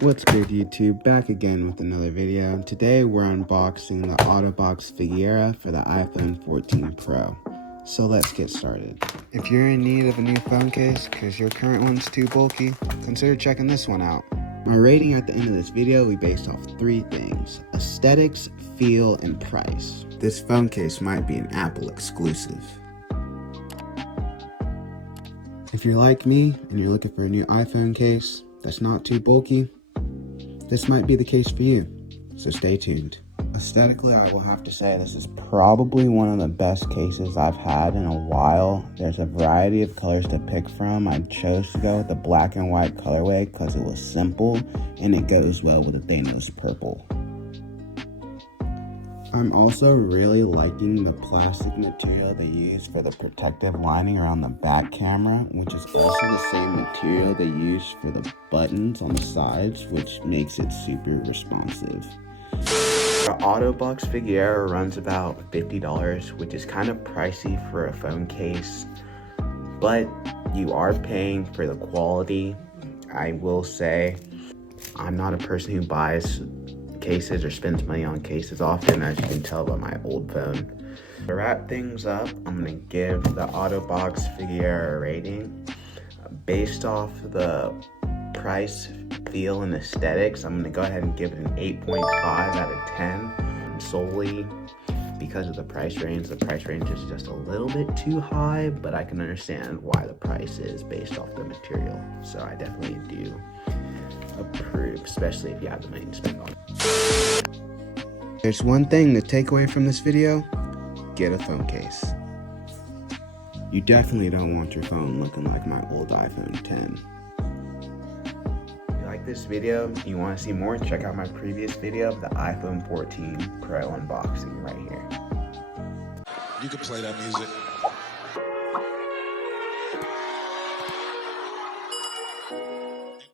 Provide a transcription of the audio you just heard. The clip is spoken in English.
What's good, YouTube? Back again with another video. Today we're unboxing the Otterbox Figura for the iPhone 14 Pro. So let's get started. If you're in need of a new phone case because your current one's too bulky, consider checking this one out. My rating at the end of this video will be based off three things: aesthetics, feel, and price. This phone case might be an Apple exclusive. If you're like me and you're looking for a new iPhone case that's not too bulky, this might be the case for you, so stay tuned. Aesthetically, I will have to say this is probably one of the best cases I've had in a while. There's a variety of colors to pick from. I chose to go with the black and white colorway because it was simple and it goes well with the Thanos purple. I'm also really liking the plastic material they use for the protective lining around the back camera, which is also the same material they use for the buttons on the sides, which makes it super responsive. The Otterbox Figura runs about $50, which is kind of pricey for a phone case, but you are paying for the quality. I will say I'm not a person who buys cases or spends money on cases often, as you can tell by my old phone. To wrap things up, I'm going to give the Otterbox Figura a rating. Based off the price, feel, and aesthetics, I'm going to go ahead and give it an 8.5 out of 10, solely because of the price range. The price range is just a little bit too high, but I can understand why the price is based off the material. So I definitely do approve, especially if you have the money to spend on it. There's one thing to take away from this video: get a phone case. You definitely don't want your phone looking like my old iPhone 10. If you like this video and you want to see more, check out my previous video of the iPhone 14 Pro unboxing right here. You can play that music.